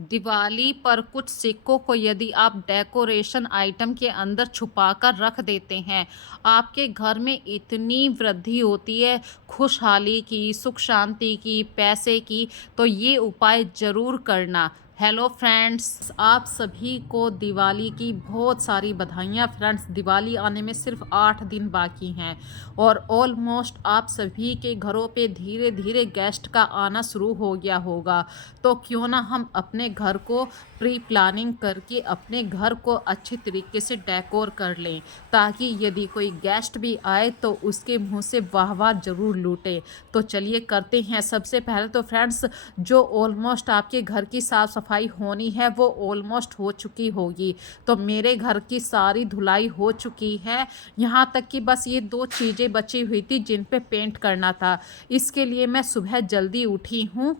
दिवाली पर कुछ सिक्कों को यदि आप डेकोरेशन आइटम के अंदर छुपाकर रख देते हैं, आपके घर में इतनी वृद्धि होती है खुशहाली की, सुख शांति की, पैसे की, तो ये उपाय ज़रूर करना। हेलो फ्रेंड्स, आप सभी को दिवाली की बहुत सारी बधाइयाँ फ्रेंड्स। दिवाली आने में सिर्फ 8 दिन बाकी हैं और ऑलमोस्ट आप सभी के घरों पे धीरे धीरे गेस्ट का आना शुरू हो गया होगा। तो क्यों ना हम अपने घर को प्री प्लानिंग करके अपने घर को अच्छी तरीके से डेकोर कर लें, ताकि यदि कोई गेस्ट भी आए तो उसके मुंह से वाह वाह ज़रूर लूटे। तो चलिए करते हैं। सबसे पहले तो फ्रेंड्स, जो ऑलमोस्ट आपके घर की साफ़ सफाई होनी है वो ऑलमोस्ट हो चुकी होगी। तो मेरे घर की सारी धुलाई हो चुकी है, यहाँ तक कि बस ये 2 चीज़ें बची हुई थी जिन पे पेंट करना था। इसके लिए मैं सुबह जल्दी उठी हूँ।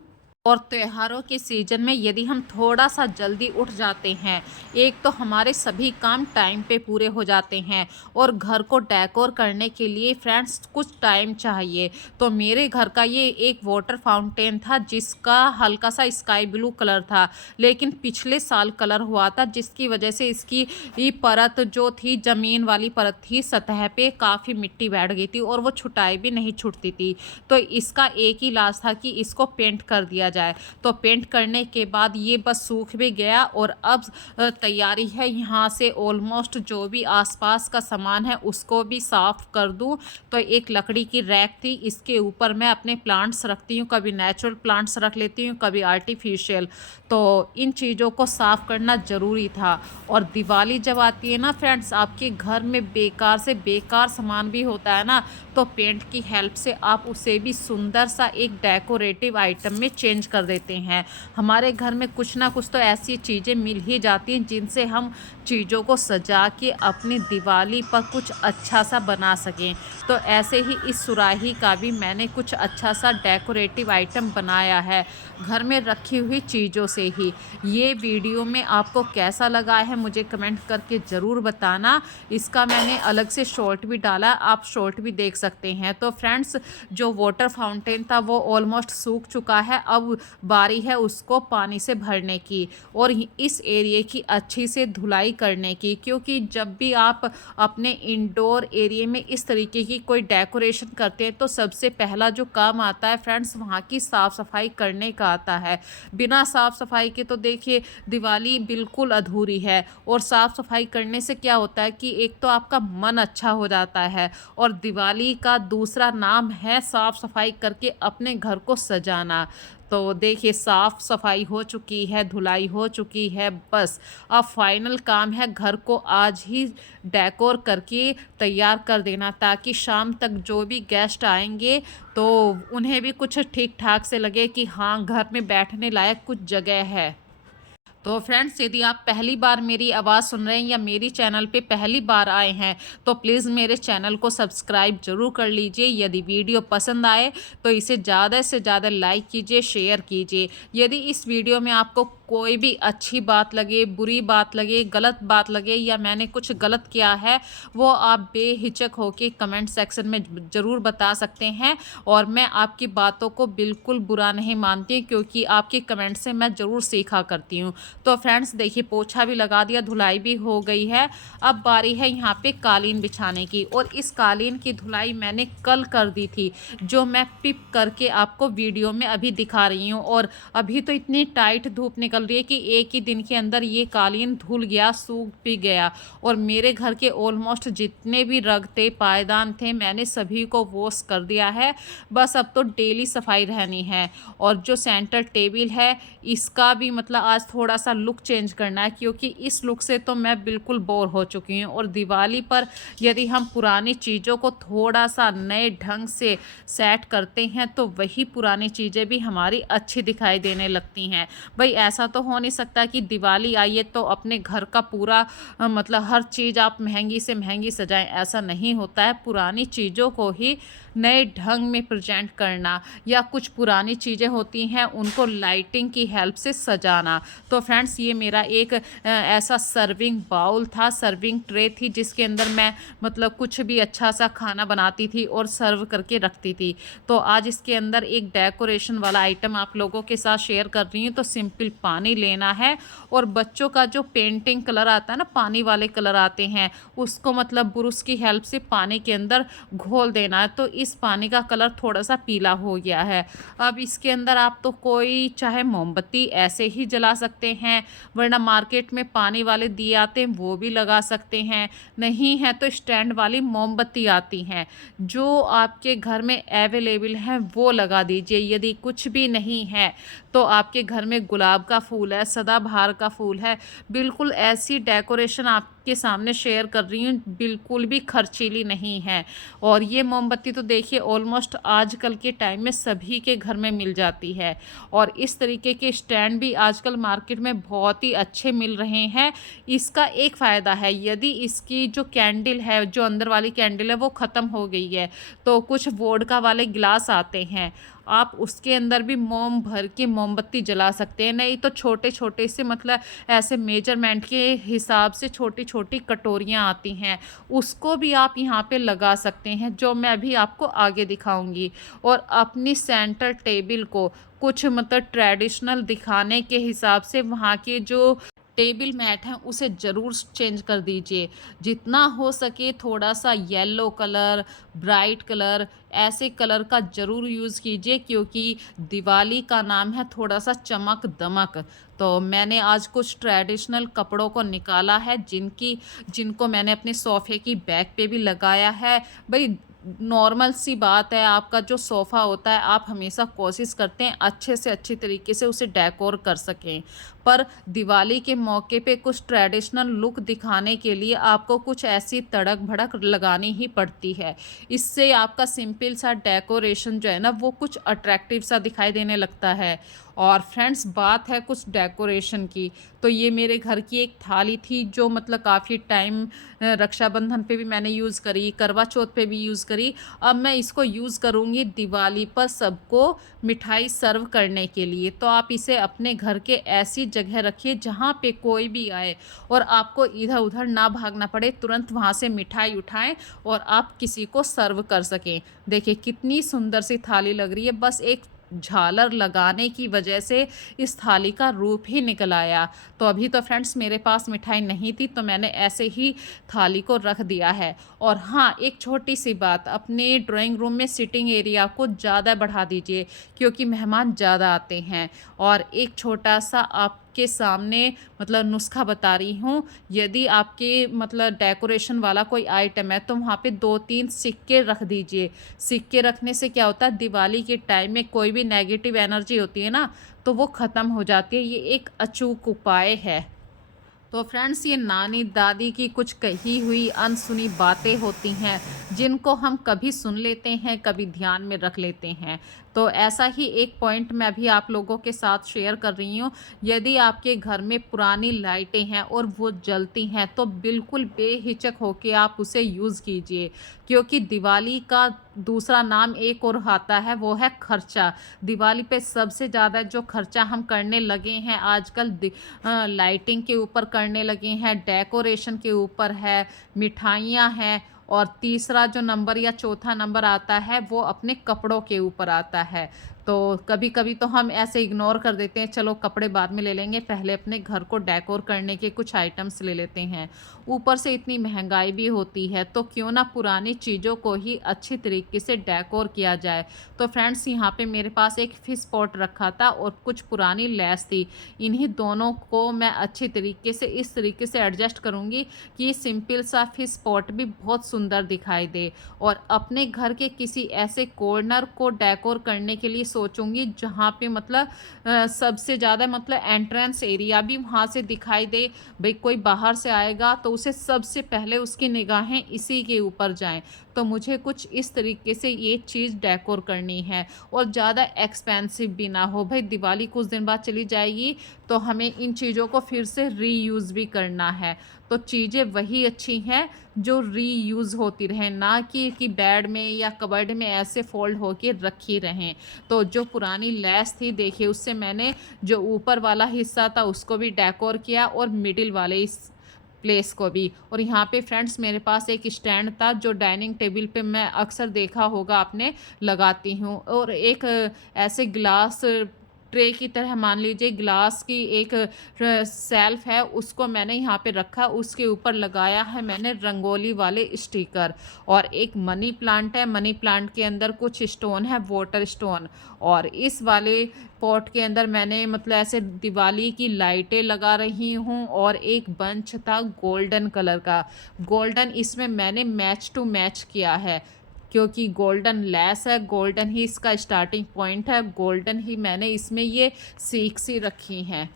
और त्योहारों के सीज़न में यदि हम थोड़ा-सा जल्दी उठ जाते हैं, एक तो हमारे सभी काम टाइम पे पूरे हो जाते हैं और घर को डेकोर करने के लिए फ्रेंड्स कुछ टाइम चाहिए। तो मेरे घर का ये एक वाटर फाउंटेन था जिसका हल्का-सा स्काई ब्लू कलर था, लेकिन पिछले साल कलर हुआ था जिसकी वजह से इसकी ये परत जो थी, ज़मीन वाली परत थी, सतह पे काफ़ी मिट्टी बैठ गई थी और वो छुटाई भी नहीं छूटती थी। तो इसका एक ही इलाज था कि इसको पेंट कर दिया जाए। तो पेंट करने के बाद ये बस सूख भी गया और अब तैयारी है यहाँ से ऑलमोस्ट जो भी आसपास का सामान है उसको भी साफ़ कर दूँ। तो एक लकड़ी की रैक थी, इसके ऊपर मैं अपने प्लांट्स रखती हूँ, कभी नेचुरल प्लांट्स रख लेती हूँ, कभी आर्टिफिशियल। तो इन चीज़ों को साफ़ करना ज़रूरी था। और दिवाली जब आती है ना फ्रेंड्स, आपके घर में बेकार से बेकार सामान भी होता है ना, तो पेंट की हेल्प से आप उसे भी सुंदर सा एक डेकोरेटिव आइटम में चेंज कर देते हैं। हमारे घर में कुछ ना कुछ तो ऐसी चीज़ें मिल ही जाती हैं जिनसे हम चीज़ों को सजा के अपनी दिवाली पर कुछ अच्छा सा बना सकें। तो ऐसे ही इस सुराही का भी मैंने कुछ अच्छा सा डेकोरेटिव आइटम बनाया है घर में रखी हुई चीज़ों से ही। ये वीडियो में आपको कैसा लगा है मुझे कमेंट करके ज़रूर बताना। इसका मैंने अलग से शॉर्ट भी डाला, आप शॉर्ट भी देख सकते हैं। तो फ्रेंड्स, जो वाटर फाउंटेन था वो ऑलमोस्ट सूख चुका है, अब बारी है उसको पानी से भरने की और इस एरिया की अच्छी से धुलाई करने की, क्योंकि जब भी आप अपने इंडोर एरिया में इस तरीके की कोई डेकोरेशन करते हैं तो सबसे पहला जो काम आता है फ्रेंड्स, वहाँ की साफ़ सफाई करने का आता है। बिना साफ़ सफाई के तो देखिए दिवाली बिल्कुल अधूरी है। और साफ़ सफाई करने से क्या होता है कि एक तो आपका मन अच्छा हो जाता है और दिवाली का दूसरा नाम है साफ़ सफाई करके अपने घर को सजाना। तो देखिए साफ़ सफाई हो चुकी है, धुलाई हो चुकी है, बस अब फाइनल काम है घर को आज ही डेकोर करके तैयार कर देना, ताकि शाम तक जो भी गेस्ट आएंगे तो उन्हें भी कुछ ठीक ठाक से लगे कि हाँ, घर में बैठने लायक कुछ जगह है। तो फ्रेंड्स, यदि आप पहली बार मेरी आवाज़ सुन रहे हैं या मेरी चैनल पे पहली बार आए हैं तो प्लीज़ मेरे चैनल को सब्सक्राइब ज़रूर कर लीजिए। यदि वीडियो पसंद आए तो इसे ज़्यादा से ज़्यादा लाइक कीजिए, शेयर कीजिए। यदि इस वीडियो में आपको कोई भी अच्छी बात लगे, बुरी बात लगे, गलत बात लगे या मैंने कुछ गलत किया है, वो आप बेहिचक होके कमेंट सेक्शन में ज़रूर बता सकते हैं। और मैं आपकी बातों को बिल्कुल बुरा नहीं मानती, क्योंकि आपके कमेंट से मैं ज़रूर सीखा करती हूँ। तो फ्रेंड्स देखिए, पोछा भी लगा दिया, धुलाई भी हो गई है। अब बारी है यहाँ पे कालीन बिछाने की, और इस कालीन की धुलाई मैंने कल कर दी थी, जो मैं पिप करके आपको वीडियो में अभी दिखा रही हूँ। और अभी तो इतनी टाइट धूप निकल रही है कि एक ही दिन के अंदर ये कालीन धुल गया, सूख भी गया। और मेरे घर के ऑलमोस्ट जितने भी रग थे, पायदान थे, मैंने सभी को वॉश कर दिया है। बस अब तो डेली सफाई रहनी है। और जो सेंटर टेबल है इसका भी मतलब आज थोड़ा सा लुक चेंज करना है, क्योंकि इस लुक से तो मैं बिल्कुल बोर हो चुकी हूँ। और दिवाली पर यदि हम पुरानी चीज़ों को थोड़ा सा नए ढंग से सेट करते हैं तो वही पुरानी चीज़ें भी हमारी अच्छी दिखाई देने लगती हैं। भाई ऐसा तो हो नहीं सकता कि दिवाली आई है तो अपने घर का पूरा मतलब हर चीज़ आप महंगी से महंगी सजाएं, ऐसा नहीं होता है। पुरानी चीज़ों को ही नए ढंग में प्रेजेंट करना या कुछ पुरानी चीज़ें होती हैं उनको लाइटिंग की हेल्प से सजाना। तो फ्रेंड्स ये मेरा एक ऐसा सर्विंग बाउल था, सर्विंग ट्रे थी जिसके अंदर मैं मतलब कुछ भी अच्छा सा खाना बनाती थी और सर्व करके रखती थी। तो आज इसके अंदर एक डेकोरेशन वाला आइटम आप लोगों के साथ शेयर कर रही हूँ। तो सिंपल पानी लेना है और बच्चों का जो पेंटिंग कलर आता है ना, पानी वाले कलर आते हैं, उसको मतलब ब्रश की हेल्प से पानी के अंदर घोल देना है। तो इस पानी का कलर थोड़ा सा पीला हो गया है। अब इसके अंदर आप तो कोई चाहे मोमबत्ती ऐसे ही जला सकते हैं, वरना मार्केट में पानी वाले दिए आते हैं वो भी लगा सकते हैं, नहीं है तो स्टैंड वाली मोमबत्ती आती हैं, जो आपके घर में अवेलेबल हैं वो लगा दीजिए। यदि कुछ भी नहीं है तो आपके घर में गुलाब का फूल है, सदाबहार का फूल है, बिल्कुल ऐसी डेकोरेशन आपके सामने शेयर कर रही हूँ, बिल्कुल भी खर्चीली नहीं है। और ये मोमबत्ती तो देखिए ऑलमोस्ट आजकल के टाइम में सभी के घर में मिल जाती है। और इस तरीके के स्टैंड भी आजकल मार्केट में बहुत ही अच्छे मिल रहे हैं। इसका एक फ़ायदा है, यदि इसकी जो कैंडल है, जो अंदर वाली कैंडल है वो ख़त्म हो गई है, तो कुछ वोडका वाले गिलास आते हैं, आप उसके अंदर भी मोम भर के मोमबत्ती जला सकते हैं। नहीं तो छोटे छोटे से मतलब ऐसे मेजरमेंट के हिसाब से छोटी छोटी कटोरियाँ आती हैं, उसको भी आप यहाँ पे लगा सकते हैं, जो मैं अभी आपको आगे दिखाऊंगी। और अपनी सेंटर टेबल को कुछ मतलब ट्रेडिशनल दिखाने के हिसाब से वहाँ के जो टेबल मैट हैं उसे ज़रूर चेंज कर दीजिए। जितना हो सके थोड़ा सा येलो कलर, ब्राइट कलर, ऐसे कलर का ज़रूर यूज़ कीजिए, क्योंकि दिवाली का नाम है थोड़ा सा चमक दमक। तो मैंने आज कुछ ट्रेडिशनल कपड़ों को निकाला है जिनको मैंने अपने सोफ़े की बैक पे भी लगाया है। भाई नॉर्मल सी बात है, आपका जो सोफ़ा होता है आप हमेशा कोशिश करते हैं अच्छे से अच्छी तरीके से उसे डेकोर कर सकें, पर दिवाली के मौके पे कुछ ट्रेडिशनल लुक दिखाने के लिए आपको कुछ ऐसी तड़क भड़क लगानी ही पड़ती है। इससे आपका सिंपल सा डेकोरेशन जो है ना वो कुछ अट्रैक्टिव सा दिखाई देने लगता है। और फ्रेंड्स बात है कुछ डेकोरेशन की, तो ये मेरे घर की एक थाली थी जो मतलब काफ़ी टाइम रक्षाबंधन पे भी मैंने यूज़ करी, करवा चौथ पे भी यूज़ करी। अब मैं इसको यूज़ करूँगी दिवाली पर सबको मिठाई सर्व करने के लिए। तो आप इसे अपने घर के ऐसी जगह रखिए जहाँ पे कोई भी आए और आपको इधर उधर ना भागना पड़े, तुरंत वहाँ से मिठाई उठाएं और आप किसी को सर्व कर सकें। देखिए कितनी सुंदर सी थाली लग रही है, बस एक झालर लगाने की वजह से इस थाली का रूप ही निकल आया। तो अभी तो फ्रेंड्स मेरे पास मिठाई नहीं थी, तो मैंने ऐसे ही थाली को रख दिया है। और हाँ, एक छोटी सी बात, अपने ड्राइंग रूम में सिटिंग एरिया को ज़्यादा बढ़ा दीजिए, क्योंकि मेहमान ज़्यादा आते हैं। और एक छोटा सा आपके सामने मतलब नुस्खा बता रही हूँ, यदि आपके मतलब डेकोरेशन वाला कोई आइटम है तो वहाँ पे 2-3 सिक्के रख दीजिए। सिक्के रखने से क्या होता है, दिवाली के टाइम में कोई भी नेगेटिव एनर्जी होती है ना, तो वो ख़त्म हो जाती है। ये एक अचूक उपाय है। तो फ्रेंड्स ये नानी दादी की कुछ कही हुई अनसुनी बातें होती हैं, जिनको हम कभी सुन लेते हैं, कभी ध्यान में रख लेते हैं। तो ऐसा ही एक पॉइंट मैं अभी आप लोगों के साथ शेयर कर रही हूँ। यदि आपके घर में पुरानी लाइटें हैं और वो जलती हैं तो बिल्कुल बेहिचक होके आप उसे यूज़ कीजिए, क्योंकि दिवाली का दूसरा नाम एक और आता है, वो है खर्चा। दिवाली पे सबसे ज़्यादा जो खर्चा हम करने लगे हैं आजकल लाइटिंग के ऊपर करने लगे हैं, डेकोरेशन के ऊपर है, मिठाइयाँ हैं, और तीसरा जो नंबर या चौथा नंबर आता है वो अपने कपड़ों के ऊपर आता है। तो कभी कभी तो हम ऐसे इग्नोर कर देते हैं, चलो कपड़े बाद में ले लेंगे, पहले अपने घर को डेकोर करने के कुछ आइटम्स ले लेते हैं। ऊपर से इतनी महंगाई भी होती है, तो क्यों ना पुरानी चीज़ों को ही अच्छी तरीके से डेकोर किया जाए। तो फ्रेंड्स यहाँ पे मेरे पास एक फ़िश पॉट रखा था और कुछ पुरानी लेस थी, इन्हीं दोनों को मैं अच्छी तरीके से इस तरीके से एडजस्ट करूँगी कि सिंपल सा फ़िश पॉट भी बहुत सुंदर दिखाई दे। और अपने घर के किसी ऐसे कॉर्नर को डेकोर करने के लिए सोचूंगी जहाँ पे मतलब सबसे ज़्यादा मतलब एंट्रेंस एरिया भी वहाँ से दिखाई दे। भाई कोई बाहर से आएगा तो उसे सबसे पहले उसकी निगाहें इसी के ऊपर जाएं। तो मुझे कुछ इस तरीके से ये चीज़ डेकोर करनी है और ज़्यादा एक्सपेंसिव भी ना हो। भाई दिवाली कुछ दिन बाद चली जाएगी, तो हमें इन चीज़ों को फिर से रीयूज़ भी करना है। तो चीज़ें वही अच्छी हैं जो रीयूज़ होती रहें, ना कि बेड में या कबर्ड में ऐसे फ़ोल्ड होके रखी रहें। तो जो पुरानी लेस थी देखिए, उससे मैंने जो ऊपर वाला हिस्सा था उसको भी डेकोर किया और मिडिल वाले इस प्लेस को भी। और यहाँ पे फ्रेंड्स मेरे पास एक स्टैंड था जो डाइनिंग टेबल पे मैं अक्सर देखा होगा आपने लगाती हूँ, और एक ऐसे ग्लास ट्रे की तरह मान लीजिए ग्लास की एक सेल्फ है, उसको मैंने यहाँ पे रखा, उसके ऊपर लगाया है मैंने रंगोली वाले स्टिकर। और एक मनी प्लांट है, मनी प्लांट के अंदर कुछ स्टोन है, वाटर स्टोन। और इस वाले पॉट के अंदर मैंने मतलब ऐसे दिवाली की लाइटें लगा रही हूँ, और एक बंच था गोल्डन कलर का। गोल्डन इसमें मैंने मैच टू मैच किया है, क्योंकि गोल्डन लेस है, गोल्डन ही इसका स्टार्टिंग पॉइंट है, गोल्डन ही मैंने इसमें ये सीख सी रखी हैं।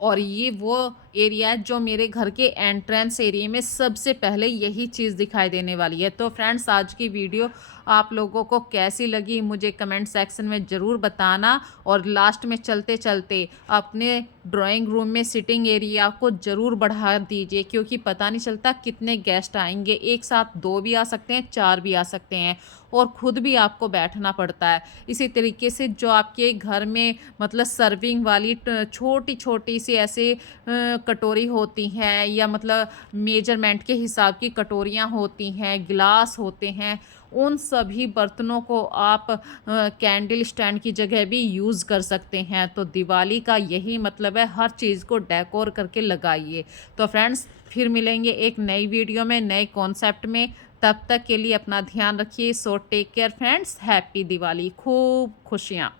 और ये वो एरिया है जो मेरे घर के एंट्रेंस एरिया में सबसे पहले यही चीज़ दिखाई देने वाली है। तो फ्रेंड्स आज की वीडियो आप लोगों को कैसी लगी मुझे कमेंट सेक्शन में ज़रूर बताना। और लास्ट में चलते चलते अपने ड्राइंग रूम में सिटिंग एरिया को ज़रूर बढ़ा दीजिए, क्योंकि पता नहीं चलता कितने गेस्ट आएंगे, एक साथ 2 भी आ सकते हैं, 4 भी आ सकते हैं, और ख़ुद भी आपको बैठना पड़ता है। इसी तरीके से जो आपके घर में मतलब सर्विंग वाली छोटी छोटी सी ऐसे कटोरी होती हैं, या मतलब मेजरमेंट के हिसाब की कटोरियाँ होती हैं, गिलास होते हैं, उन सभी बर्तनों को आप कैंडल स्टैंड की जगह भी यूज़ कर सकते हैं। तो दिवाली का यही मतलब है, हर चीज़ को डेकोर करके लगाइए। तो फ्रेंड्स फिर मिलेंगे एक नई वीडियो में नए कॉन्सेप्ट में, तब तक के लिए अपना ध्यान रखिए। So take care friends, happy Diwali, खूब खुशियाँ।